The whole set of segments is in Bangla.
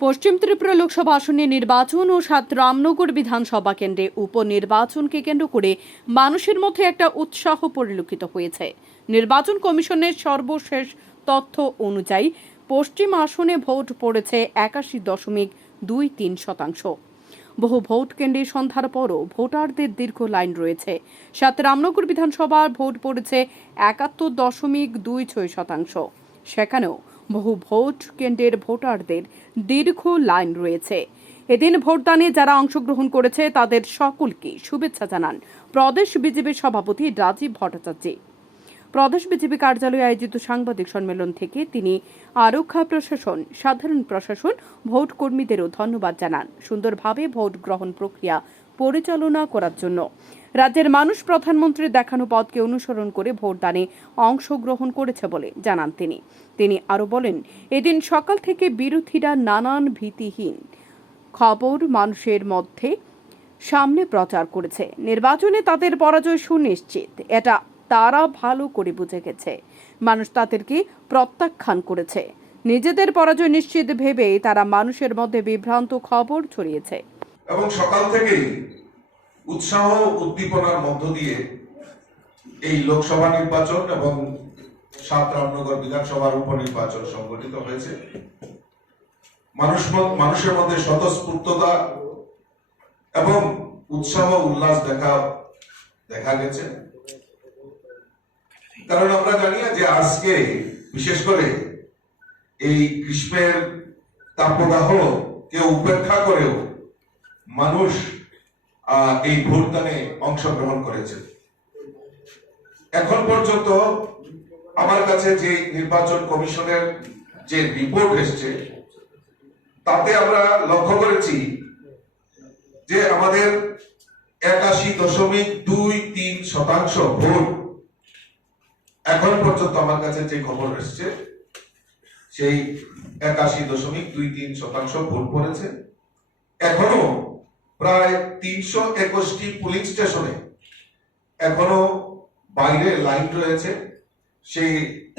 পশ্চিম ত্রিপুরা লোকসভা আসনে নির্বাচন ও সাত রামনগর বিধানসভা কেন্দ্রে উপনির্বাচনকে কেন্দ্র করে মানুষের মধ্যে একটা উৎসাহ পরিলক্ষিত হয়েছে। নির্বাচন কমিশনের সর্বশেষ তথ্য অনুযায়ী পশ্চিম আসনে ভোট পড়েছে একাশি দশমিক দুই তিন শতাংশ। বহু ভোট কেন্দ্রে সন্ধ্যার পরও ভোটারদের দীর্ঘ লাইন রয়েছে। সাত রামনগর বিধানসভার ভোট পড়েছে একাত্তর দশমিক দুই ছয় শতাংশ। সেখানেও বহু ভোট কেন্দ্রের ভোটারদের দীর্ঘ লাইন রয়েছে। এদিন ভোটদানে যারা অংশগ্রহণ করেছে, তাদের সকলকে শুভেচ্ছা জানান প্রদেশ বিজেপির সভাপতি রাজীব ভট্টাচার্য। প্রদেশ বিজেপি কার্যালয়ে আয়োজিত সাংবাদিক সম্মেলন থেকে তিনি আরক্ষা প্রশাসন, সাধারণ প্রশাসন ভোট কর্মীদেরও ধন্যবাদ জানান। সুন্দরভাবে ভোট গ্রহণ প্রক্রিয়া পরিচালনা করার জন্য। রাজ্যের মানুষ প্রধানমন্ত্রীর দেখানো পথকে অনুসরণ করে ভোটদানে অংশগ্রহণ করেছে বলে জানান তিনি। তিনি আরও বলেন, এদিন সকাল থেকে বিরোধীরা নানান ভীতিহীন খবর মানুষের মধ্যে সামনে প্রচার করেছে। নির্বাচনে তাদের পরাজয় সুনিশ্চিত। এটা তারা ভালো করে বুঝে গেছে। মানুষ তাদেরকে প্রত্যাখ্যান করেছে। নিজেদের পরাজয় নিশ্চিত ভেবে তারা মানুষের মধ্যে বিভ্রান্ত খবর ছড়িয়েছে। এবং সকাল থেকেই উৎসাহ উদ্দীপনার মধ্য দিয়ে এই লোকসভা নির্বাচন এবং সাত রামনগর বিধানসভার উপনির্বাচন সংগঠিত হয়েছে। মানুষ মানুষের মধ্যে স্বতঃস্ফূর্ততা এবং উৎসাহ উল্লাস দেখা দেখা গেছে। কারণ আমরা জানি যে আজকে, বিশেষ করে এই গ্রীষ্মের তাপদাহ কে উপেক্ষা করেও মানুষ এই ভোটদানে অংশগ্রহণ করেছে। এখন পর্যন্ত আমার কাছে যে নির্বাচন কমিশনের যে রিপোর্ট এসছে, তাতে আমরা লক্ষ্য করেছি যে আমাদের একাশি দশমিক দুই তিন শতাংশ ভোট এখন পর্যন্ত আমার কাছে যে খবর এসছে, সেই একাশি দশমিক দুই তিন শতাংশ ভোট পড়েছে। এখনও প্রায় তিনশো একুশটি পুলিং স্টেশনে এখনও বাইরে লাইন রয়েছে। সেই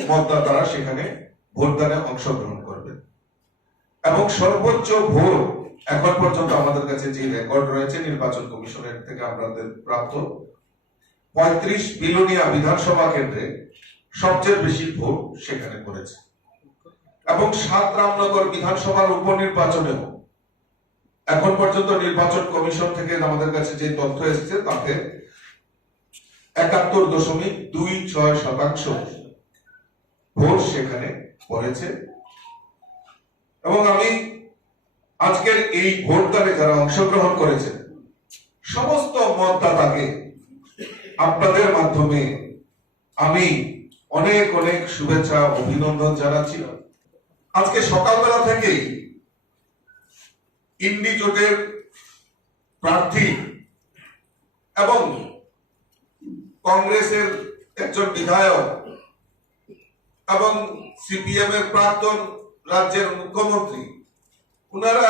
মতদাতারা সেখানে ভোটদানে অংশগ্রহণ করবে। এবং সর্বোচ্চ ভোট এখন পর্যন্ত আমাদের কাছে যে রেকর্ড রয়েছে, নির্বাচন কমিশনের থেকে আমাদের প্রাপ্ত, পঁয়ত্রিশ বিলোনিয়া বিধানসভা কেন্দ্রে সবচেয়ে বেশি ভোট সেখানে পড়েছে। এবং সাত রামনগর বিধানসভার উপনির্বাচনেও এখন পর্যন্ত নির্বাচন কমিশন থেকে আমাদের কাছে যে তথ্য এসেছে, তাতে একাত্তর দশমিক দুই ছয় শতাংশ ভোট সেখানে পড়েছে। এবং আমি আজকের এই ভোটদানে যারা অংশগ্রহণ করেছে সমস্ত মতদাতাকে আপনাদের মাধ্যমে আমি অনেক অনেক শুভেচ্ছা, অভিনন্দন জানাচ্ছি। আজকে সকালবেলা থেকেই ইন্ডি জোটের প্রার্থী এবং কংগ্রেসের একজন বিধায়ক এবং সিপিএম এর প্রাক্তন রাজ্যের মুখ্যমন্ত্রী ওনারা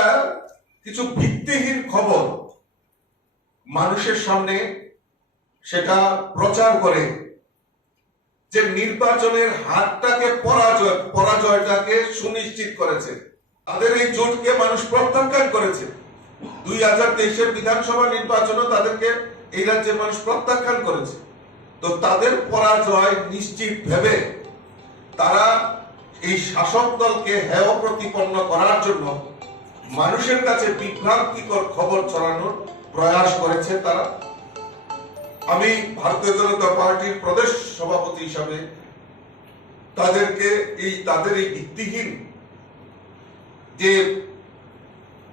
কিছু ভিত্তিহীন খবর মানুষের সামনে সেটা প্রচার করে যে নির্বাচনের হারটাকে পরাজয় পরাজয়টাকে সুনিশ্চিত করেছে। তাদের এই জোটকে মানুষ প্রত্যাখ্যান করেছে। দুই হাজার তেইশের বিধানসভা নির্বাচনও তাদেরকে এই রাজ্যের মানুষ প্রত্যাখ্যান করেছে। তো তাদের পরাজয় নিশ্চিত ভেবে তারা এই শাসক দলকে হেয় প্রতিপন্ন করার জন্য মানুষের কাছে বিভ্রান্তিকর খবর ছড়ানোর প্রয়াস করেছে তারা। আমি ভারতীয় জনতা পার্টির প্রদেশ সভাপতি হিসাবে তাদেরকে এই, তাদের এই ভিত্তিহীন যে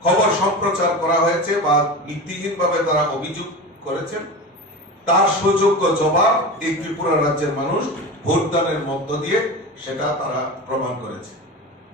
খবর সম্প্রচার করা হয়েছে বা ভিত্তিহীনভাবে তারা অভিযোগ করেছেন, তার সুযোগ্য জবাব এই ত্রিপুরা রাজ্যের মানুষ ভোটদানের মধ্য দিয়ে, সেটা তারা প্রমাণ করেছে।